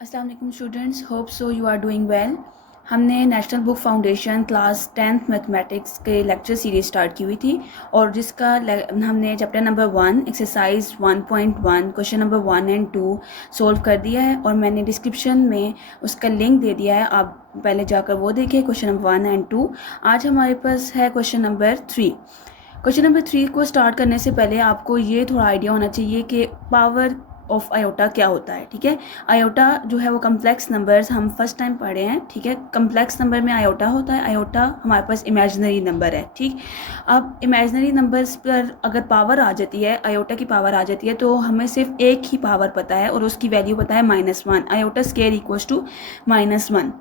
अस्सलाम वालेकुम students, hope so you are doing well. हमने national book foundation class 10th mathematics के lecture series start की हुई थी और जिसका हमने chapter number 1 exercise 1.1 question number 1 and 2 solve कर दिया है और मैंने डिस्क्रिप्शन में उसका लिंक दे दिया है, आप पहले जाकर वो देखें क्वेश्चन नंबर 1 एंड 2। आज हमारे पास है क्वेश्चन नंबर 3। क्वेश्चन नंबर 3 को स्टार्ट करने से पहले आपको ये थोड़ा आइडिया होना चाहिए कि पावर ऑफ आयोटा क्या होता है। ठीक है, आयोटा जो है वो कम्प्लेक्स नंबर्स हम फर्स्ट टाइम पढ़े हैं। ठीक है, कम्प्लेक्स नंबर में आयोटा होता है। आयोटा हमारे पास इमेजिनरी नंबर है। ठीक, अब इमेजिनरी नंबर्स पर अगर पावर आ जाती है, आयोटा की पावर आ जाती है, तो हमें सिर्फ एक ही पावर पता है और उसकी वैल्यू पता है -1। Iota square equals to -1।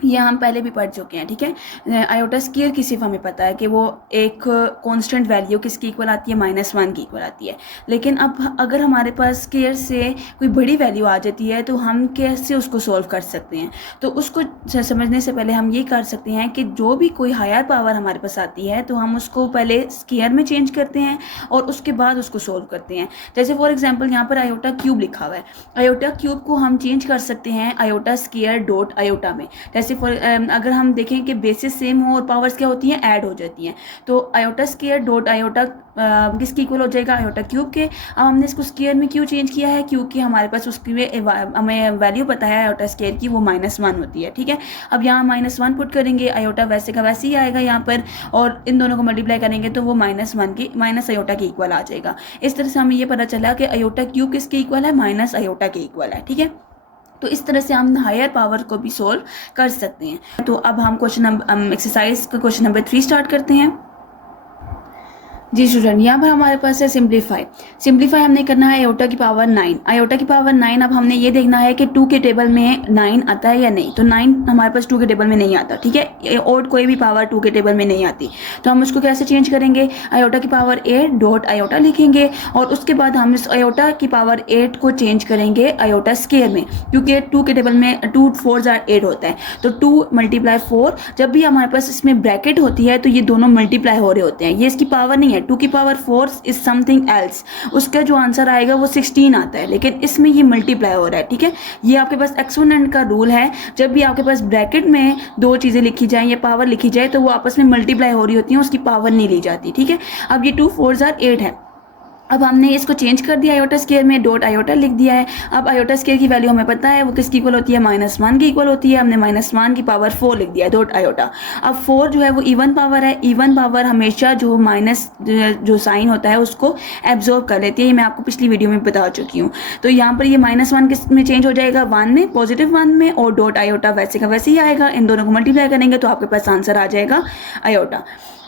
ये हम पहले भी पढ़ चुके हैं। ठीक है, आयोटा स्क्वायर की सिर्फ हमें पता है कि वो एक कांस्टेंट वैल्यू किसकी इक्वल आती है, -1 की इक्वल आती है। लेकिन अब अगर हमारे पास स्क्वायर से कोई बड़ी वैल्यू आ जाती है तो हम कैसे उसको सोल्व कर सकते हैं। तो उसको समझने से पहले हम ये कर सकते हैं कि जो भी कोई हायर पावर हमारे पास आती है तो हम उसको पहले स्क्वायर में चेंज करते हैं और उसके बाद उसको सोल्व करते हैं। जैसे फॉर एग्जाम्पल यहाँ पर आयोटा क्यूब लिखा हुआ है। आयोटा क्यूब को हम चेंज कर सकते हैं आयोटा स्क्वायर डॉट आयोटा में। जैसे अगर हम देखें कि बेसिस सेम हो और पावर्स क्या होती हैं, ऐड हो जाती हैं, तो आयोटा स्क्वायर डॉट आयोटा किसकी इक्वल हो जाएगा, आयोटा क्यूब के। अब हमने इसको स्क्वायर में क्यों चेंज किया है, क्योंकि हमारे पास उसकी हमें वैल्यू पता है आयोटा स्क्वायर की, वो -1 होती है। ठीक है, अब यहाँ -1 पुट करेंगे, आयोटा वैसे का वैसे ही आएगा यहाँ पर, और इन दोनों को मल्टीप्लाई करेंगे तो वो -1 की माइनस आयोटा के इक्वल आ जाएगा। इस तरह से हमें ये पता चला कि आयोटा क्यूब किसके इक्वल है, माइनस आयोटा के इक्वल है। ठीक है, तो इस तरह से हम हायर पावर को भी सोल्व कर सकते हैं। तो अब हम एक्सरसाइज का क्वेश्चन नंबर 3 स्टार्ट करते हैं। जी स्टूडेंट, यहाँ पर हमारे पास है सिंप्लीफाई हमने करना है आयोटा की पावर 9। आयोटा की पावर 9, अब हमने ये देखना है कि 2 के टेबल में 9 आता है या नहीं। तो 9 हमारे पास 2 के टेबल में नहीं आता। ठीक है, और कोई भी पावर 2 के टेबल में नहीं आती, तो हम उसको कैसे चेंज करेंगे, आयोटा की पावर 8 डॉट आयोटा लिखेंगे और उसके बाद हम इस आयोटा की पावर 8 को चेंज करेंगे आयोटा स्क्वायर में, क्योंकि 2 के टेबल में 2 4 8 होता है। तो 2 × 4, जब भी हमारे पास इसमें ब्रैकेट होती है तो ये दोनों मल्टीप्लाई हो रहे होते हैं, ये इसकी पावर नहीं है। 2 की पावर 4 इज समथिंग एल्स, उसका जो आंसर आएगा वो 16 आता है, लेकिन इसमें ये मल्टीप्लाई हो रहा है। ठीक है, ये आपके पास एक्सपोनेंट का रूल है, जब भी आपके पास ब्रैकेट में दो चीज़ें लिखी जाए या पावर लिखी जाए तो वो आपस में मल्टीप्लाई हो रही होती हैं, उसकी पावर नहीं ली जाती। ठीक है, अब ये 2 4 8 है। अब हमने इसको चेंज कर दिया, आयोटा स्क्वायर में डॉट आयोटा लिख दिया है। अब आयोटा स्क्वायर की वैल्यू हमें पता है वो किसकी इक्वल होती है, -1 की इक्वल होती है। हमने -1 की पावर 4 लिख दिया है डॉट आयोटा। अब 4 जो है वो इवन पावर है। इवन पावर हमेशा जो माइनस जो साइन होता है उसको एब्जॉर्ब कर लेती है, ये मैं आपको पिछली वीडियो में बता चुकी हूँ। तो यहाँ पर ये -1 किस में चेंज हो जाएगा, 1 में, पॉजिटिव 1 में, और डॉट आयोटा वैसे का वैसे ही आएगा। इन दोनों को मल्टीप्लाई करेंगे तो आपके पास आंसर आ जाएगा आयोटा।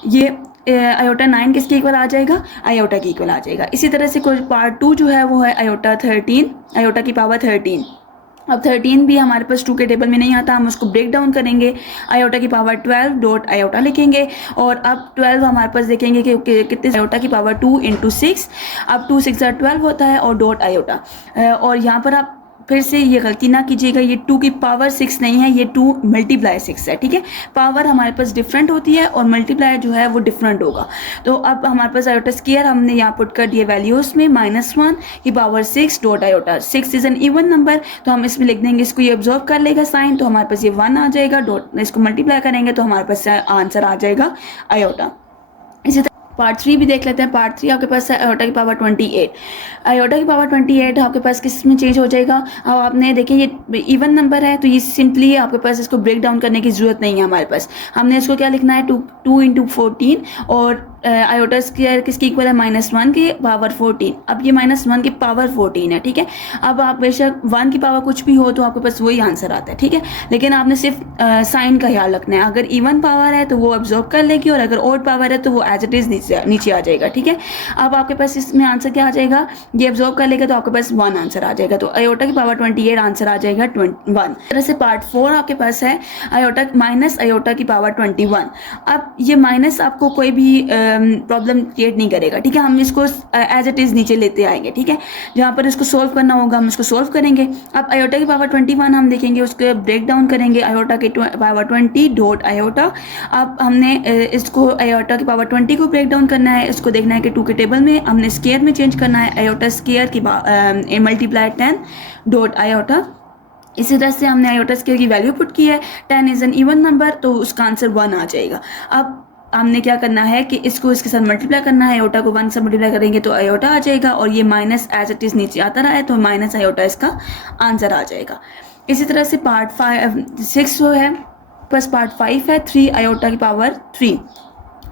ये आयोटा 9 किसके इक्वल आ जाएगा, आयोटा की इक्वल आ जाएगा। इसी तरह से कोई पार्ट 2 जो है वो है आयोटा 13, आयोटा की पावर 13। अब 13 भी हमारे पास 2 के टेबल में नहीं आता, हम उसको ब्रेक डाउन करेंगे, आयोटा की पावर 12 डॉट आयोटा लिखेंगे। और अब 12 हमारे पास देखेंगे कि कितने, आयोटा की पावर 2 × 6। अब 2 6 12 होता है और डॉट आयोटा। और यहाँ पर आप फिर से ये गलती ना कीजिएगा, ये 2 की पावर 6 नहीं है, ये 2 × 6 है। ठीक है, पावर हमारे पास डिफरेंट होती है और मल्टीप्लाई जो है वो डिफरेंट होगा। तो अब हमारे पास आयोटा स्क्वायर हमने यहाँ पुट कर दिए वैल्यूज़ में, -1 की power 6 dot iota. 6 is an even number, तो हम इसमें लिख देंगे, इसको ये ऑब्जर्व कर लेगा साइन, तो हमारे पास ये 1 आ जाएगा। डॉट इसको मल्टीप्लाई करेंगे तो हमारे पास आंसर आ जाएगा आयोटा। इसी पार्ट 3 भी देख लेते हैं। पार्ट 3 आपके पास है आयोटा की पावर 28। आयोटा की पावर 28 आपके पास किस में चेंज हो जाएगा। अब आपने देखिए ये इवन नंबर है तो ये सिंपली आपके पास इसको ब्रेक डाउन करने की ज़रूरत नहीं है हमारे पास। हमने इसको क्या लिखना है, 2 × 14, और आयोटा स्क्वायर किसकी इक्वल है, -1 की पावर 14। अब ये -1 की पावर 14 है। ठीक है, अब आप बेशक 1 की पावर कुछ भी हो तो आपके पास वही आंसर आता है। ठीक है, लेकिन आपने सिर्फ साइन का ख्याल रखना है, अगर इवन पावर है तो वो ऑब्जर्व कर लेगी और अगर ऑड पावर है तो वो एज इट इज़ नीचे आ जाएगा। ठीक है, अब आपके पास इसमें आंसर क्या आ जाएगा, ये ऑब्जर्व कर लेगा तो आपके पास 1 आंसर आ जाएगा। तो आयोटा की पावर 28 आंसर आ जाएगा 1। तरह से पार्ट 4 आपके पास है आयोटा माइनस आयोटा की पावर 21। अब ये माइनस आपको कोई भी प्रॉब्लम क्रिएट नहीं करेगा। ठीक है, हम इसको एज इट इज़ नीचे लेते आएंगे। ठीक है, जहाँ पर इसको सोल्व करना होगा हम इसको सोल्व करेंगे। अब आयोटा की पावर 21 हम देखेंगे, उसके ब्रेक डाउन करेंगे, आयोटा की पावर 20 डॉट आयोटा। अब हमने इसको आयोटा की पावर 20 को ब्रेक डाउन करना है, इसको देखना है कि 2 के टेबल में हमने स्क्वायर में चेंज करना है, आयोटा स्क्वायर की मल्टीप्लाई 10 डॉट आयोटा। इसी तरह से हमने आयोटा स्केयर की वैल्यू पुट की है, 10 इज़ एन इवन नंबर, तो उसका आंसर 1 आ जाएगा। अब हमने क्या करना है कि इसको इसके साथ मल्टीप्लाई करना है, आयोटा को 1 से मल्टीप्लाई करेंगे तो आयोटा आ जाएगा, और ये माइनस एज इट इज़ नीचे आता रहा है तो माइनस आयोटा इसका आंसर आ जाएगा। इसी तरह से पार्ट 6 जो है प्लस पार्ट 5 है 3 आयोटा की पावर 3।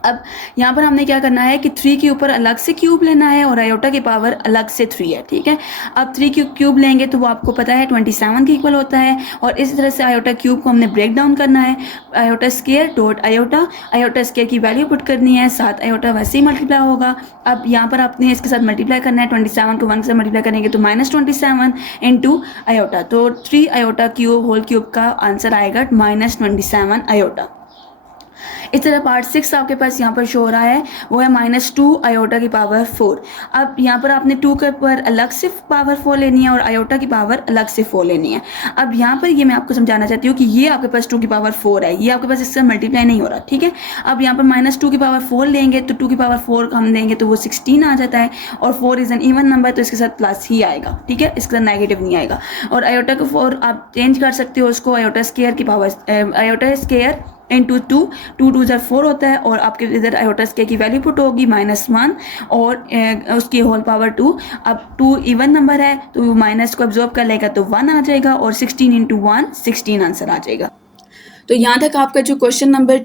अब यहाँ पर हमने क्या करना है कि 3 के ऊपर अलग से क्यूब लेना है और आयोटा की पावर अलग से 3 है, ठीक है। अब 3 क्यूब लेंगे तो वो आपको पता है 27 के इक्वल होता है, और इसी तरह से आयोटा क्यूब को हमने ब्रेक डाउन करना है, iota square dot iota, iota square की वैल्यू पुट करनी है, साथ आयोटा वैसे ही मल्टीप्लाई होगा। अब यहाँ पर आपने इसके साथ मल्टीप्लाई करना है, 27 को 1 से मल्टीप्लाई करेंगे तो -27 इंटू आयोटा, तो 3 आयोटा क्यूब होल क्यूब का आंसर आएगा -27 आयोटा। इस तरह पार्ट 6 आपके पास यहाँ पर शो हो रहा है, वो है -2 आयोटा की पावर 4। अब यहाँ पर आपने 2 के ऊपर अलग से पावर 4 लेनी है और आयोटा की पावर अलग से 4 लेनी है। अब यहाँ पर ये मैं आपको समझाना चाहती हूँ कि ये आपके पास 2 की पावर 4 है, ये आपके पास इससे मल्टीप्लाई नहीं हो रहा, ठीक है। अब यहाँ पर -2 की पावर 4 लेंगे तो 2 की पावर 4 हम देंगे तो वो 16 आ जाता है, और 4 इज़ एन इवन नंबर तो इसके साथ प्लस ही आएगा, ठीक है, इसके साथ नेगेटिव नहीं आएगा। और आयोटा को 4 आप चेंज कर सकते हो उसको आयोटा स्केयर की पावर, आयोटा स्केयर इंटू 2, 2 2 4 होता है, और आपके इधर आयोटा स्केयर की वैल्यू पुट होगी -1 और उसकी होल पावर 2। अब 2 इवन नंबर है तो वो माइनस को एब्जॉर्ब कर लेगा तो 1 आ जाएगा, और 16 इंटू 1 16 आंसर आ जाएगा। तो यहाँ तक आपका जो क्वेश्चन नंबर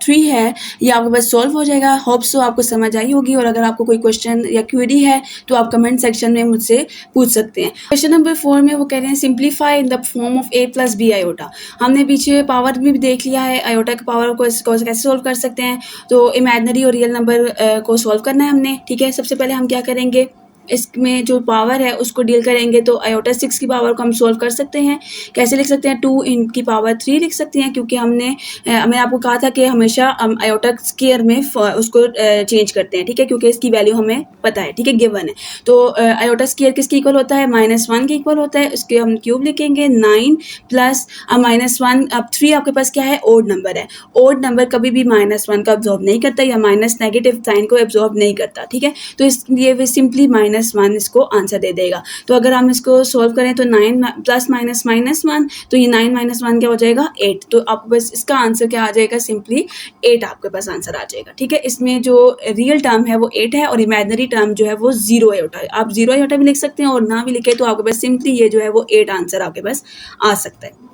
3 है ये आपके पास सॉल्व हो जाएगा। होप सो आपको समझ आई होगी, और अगर आपको कोई क्वेश्चन या क्वेरी है तो आप कमेंट सेक्शन में मुझसे पूछ सकते हैं। क्वेश्चन नंबर 4 में वो कह रहे हैं simplify in the form of a plus B iota. हमने पीछे पावर में भी देख लिया है, आयोटा के पावर को कैसे सॉल्व कर सकते हैं, तो इमेजिनरी और रियल नंबर को सॉल्व करना है हमने, ठीक है। सबसे पहले हम क्या करेंगे, इसमें जो पावर है उसको डील करेंगे, तो आयोटा 6 की पावर को हम सोल्व कर सकते हैं। कैसे लिख सकते हैं, 2 की पावर 3 लिख सकते हैं, क्योंकि मैंने आपको कहा था कि हमेशा हम आयोटा स्केयर में उसको चेंज करते हैं, ठीक है, क्योंकि इसकी वैल्यू हमें पता है, ठीक है, गिवन है। तो आयोटा स्केयर किसके इक्वल होता है, -1 के इक्वल होता है, उसके हम क्यूब लिखेंगे 9 प्लस -1। अब 3 आपके पास क्या है, ओड नंबर है, ओड नंबर कभी भी -1 का एब्जॉर्ब नहीं करता या माइनस नेगेटिव साइन को एब्जॉर्ब नहीं करता, ठीक है। तो इसलिए वे सिंपली -1 इसको आंसर दे देगा। तो अगर हम इसको सॉल्व करें तो 9 प्लस -1, तो ये 9 - 1 क्या हो जाएगा, 8। तो आपको बस इसका आंसर क्या आ जाएगा, सिंपली 8 आपके पास आंसर आ जाएगा, ठीक है। इसमें जो रियल टर्म है वो 8 है, और इमेजिनरी टर्म जो है वो 0 आयोटा है। आप 0 आयोटा भी लिख सकते हैं, और ना भी लिखे तो आपके पास सिंपली ये जो है वो 8 आंसर आपके पास आ सकता है।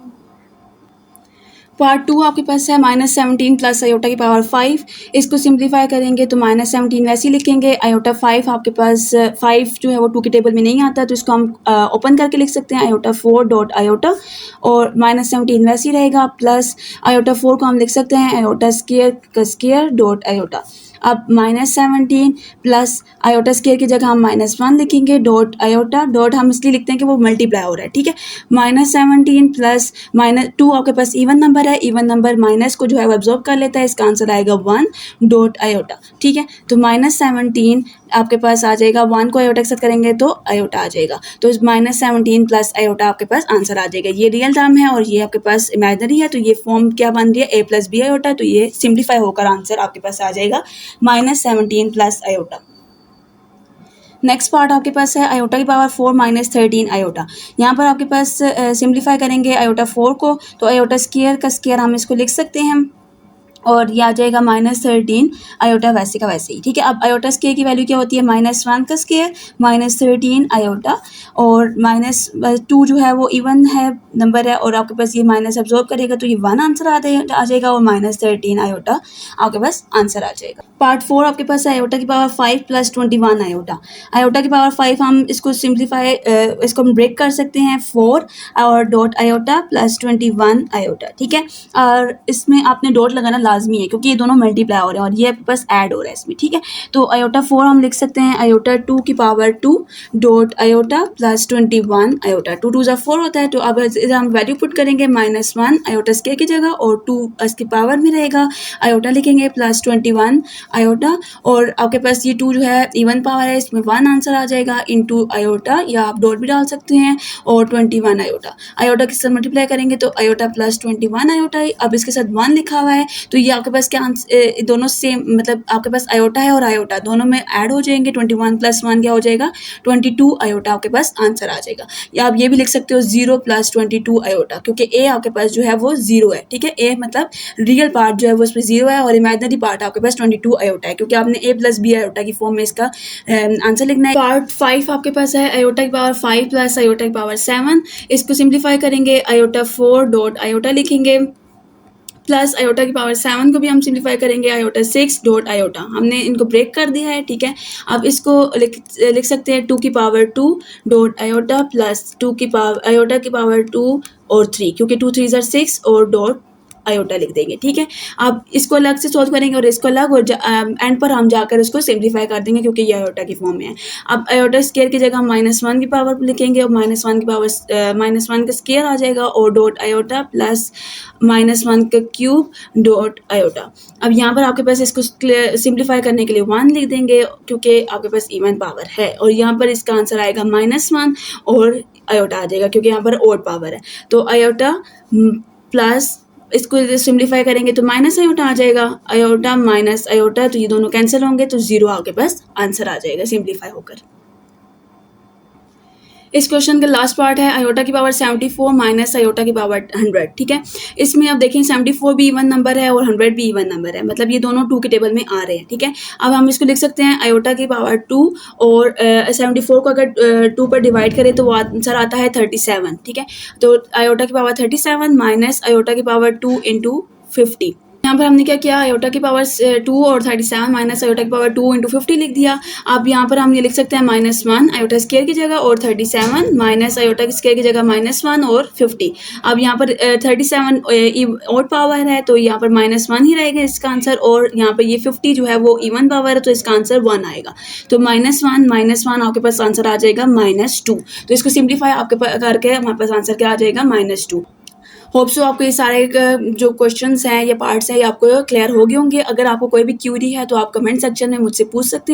पार्ट 2 आपके पास है -17 प्लस आयोटा की पावर 5। इसको सिंप्लीफाई करेंगे तो -17 वैसे ही लिखेंगे, आयोटा 5 आपके पास 5 जो है वो 2 के टेबल में नहीं आता, तो इसको हम ओपन करके लिख सकते हैं, आयोटा 4 डॉट आयोटा, और -17 वैसे ही रहेगा, प्लस आयोटा 4 को हम लिख सकते हैं आयोटा स्केयर का स्केयर डॉट आयोटा। अब -17 प्लस आयोटा स्केयर की जगह हम -1 लिखेंगे, डॉट आयोटा, डॉट हम इसलिए लिखते हैं कि वो मल्टीप्लाई हो रहा है, ठीक है। -17 प्लस -2 आपके पास इवन नंबर है, इवन नंबर माइनस को जो है वो एब्जॉर्ब कर लेता है, इसका आंसर आएगा 1 डॉट आयोटा, ठीक है। तो -17 आपके पास आ जाएगा, 1 को आयोटा के साथ करेंगे तो आयोटा आ जाएगा, तो -17 प्लस आयोटा आपके पास आंसर आ जाएगा। ये रियल टर्म है और ये आपके पास इमेजिनरी है, तो ये फॉर्म क्या बन रही है, a प्लस बी आयोटा, तो ये सिंप्लीफाई होकर आंसर आपके पास आ जाएगा -17 प्लस आयोटा। नेक्स्ट पार्ट आपके पास है आयोटा की पावर 4 -13 आयोटा। यहाँ पर आपके पास सिंप्लीफाई करेंगे आयोटा 4 को, तो आयोटा स्केयर का स्केयर हम इसको लिख सकते हैं, और ये आ जाएगा -13 आयोटा वैसे का वैसे ही, ठीक है। अब आयोटा स्केयर की वैल्यू क्या होती है, -1 का स्केयर -13 आयोटा, और -2 जो है वो इवन है नंबर है, और आपके पास ये माइनस एब्जॉर्ब करेगा तो ये 1 आंसर आ जाएगा, और -13 आयोटा आपके पास आंसर आ जाएगा। पार्ट 4 आपके पास है आयोटा की पावर 5 प्लस 21 आयोटा। आयोटा की पावर 5 हम इसको सिंप्लीफाई इसको हम ब्रेक कर सकते हैं, 4 और डॉट आयोटा प्लस 21 आयोटा, ठीक है। और इसमें आपने डॉट लगाना लाजमी है, क्योंकि ये दोनों मल्टीप्लाई हो रहे हैं और ये आपके पास ऐड हो रहा है इसमें, ठीक है। तो आयोटा 4 हम लिख सकते हैं आयोटा 2 की power 2 dot iota plus 21 iota. 2 2 4 होता है, तो अब हम वैल्यू पुट करेंगे -1 आयोटा स्केयर की जगह, और 2 इसकी पावर में रहेगा, आयोटा लिखेंगे प्लस 21 आयोटा, और आपके पास ये 2 जो है इवन पावर है, इसमें 1 आंसर आ जाएगा इनटू आयोटा, या आप डॉट भी डाल सकते हैं, और 21 आयोटा। आयोटा के साथ मल्टीप्लाई करेंगे तो आयोटा प्लस 21 आयोटा, अब इसके साथ 1 लिखा हुआ है तो ये आपके पास क्या दोनों सेम, मतलब आपके पास आयोटा है और आयोटा दोनों में ऐड हो जाएंगे, 21 + 1 क्या हो जाएगा 22 आयोटा आपके पास आंसर आ जाएगा। या आप ये भी लिख सकते हो 0 + 22 आयोटा, क्योंकि ए आपके पास जो है वो 0 है, ठीक है। ए मतलब रियल पार्ट जो है वो उसमें 0 है और इमेजिनरी पार्ट आपके पास 22 आयोटा है, क्योंकि आपने a + b आयोटा की फॉर्म में इसका आंसर लिखना है। पार्ट 5 आपके पास है आयोटा की पावर 5 + आयोटा की पावर 7। इसको सिंप्लीफाई करेंगे, आयोटा 4 डॉट आयोटा लिखेंगे प्लस आयोटा की पावर 7 को भी हम सिंप्लीफाई करेंगे, आयोटा 6 डॉट आयोटा। हमने इनको ब्रेक कर दिया है, ठीक है। अब इसको लिख सकते हैं 2 की पावर 2 डॉट आयोटा प्लस 2 की पावर आयोटा की पावर 2 और 3, क्योंकि 2 3 6 और डॉट आयोटा लिख देंगे, ठीक है। अब इसको अलग से सोल्व करेंगे और इसको अलग, और एंड पर हम जाकर उसको सिंप्लीफाई कर देंगे क्योंकि ये आयोटा की फॉर्म में है। अब आयोटा स्क्वायर की जगह -1 की पावर लिखेंगे और -1 की पावर -1 का स्क्वायर आ जाएगा और डॉट आयोटा प्लस -1 का क्यूब डॉट आयोटा। अब यहाँ पर आपके पास इसको सिंप्लीफाई करने के लिए 1 लिख देंगे क्योंकि आपके पास इवन पावर है, और यहाँ पर इसका आंसर आएगा -1 और आयोटा आ जाएगा क्योंकि यहाँ पर ओड पावर है। तो आयोटा प्लस इसको सिंप्लीफाई करेंगे तो माइनस आयोटा आ जाएगा, आयोटा माइनस आयोटा, तो ये दोनों कैंसिल होंगे तो 0 आपके पास आंसर आ जाएगा सिंप्लीफाई होकर। इस क्वेश्चन का लास्ट पार्ट है आयोटा की पावर 74 माइनस आयोटा की पावर 100, ठीक है। इसमें आप देखें 74 भी इवन नंबर है और 100 भी इवन नंबर है, मतलब ये दोनों 2 के टेबल में आ रहे हैं, ठीक है। अब हम इसको लिख सकते हैं आयोटा की पावर 2 और 74 को अगर 2 पर डिवाइड करें तो वो आंसर आता है 37, ठीक है। तो आयोटा की पावर 37 माइनस आयोटा की पावर 2 × 50। यहाँ पर हमने क्या किया, आयोटा की पावर 2 और 37 माइनस आयोटा की पावर 2 × 50 लिख दिया। अब यहाँ पर हम ये लिख सकते हैं -1 आयोटा स्क्वायर की जगह और 37 माइनस आयोटा की स्क्वायर की जगह -1 और 50। अब यहाँ पर 37 ऑड पावर है तो यहाँ पर -1 ही रहेगा इसका आंसर, और यहाँ पर ये 50 जो है वो इवन पावर है तो इसका आंसर 1 आएगा। तो -1 आपके पास आंसर आ जाएगा -2। तो इसको सिंप्लीफाई आपके पास करके हमारे पास आंसर क्या आ जाएगा -2। होप सो आपको ये सारे जो क्वेश्चंस हैं या पार्ट्स हैं ये आपको क्लियर हो गए होंगे। अगर आपको कोई भी क्यूरी है तो आप कमेंट सेक्शन में मुझसे पूछ सकते हैं।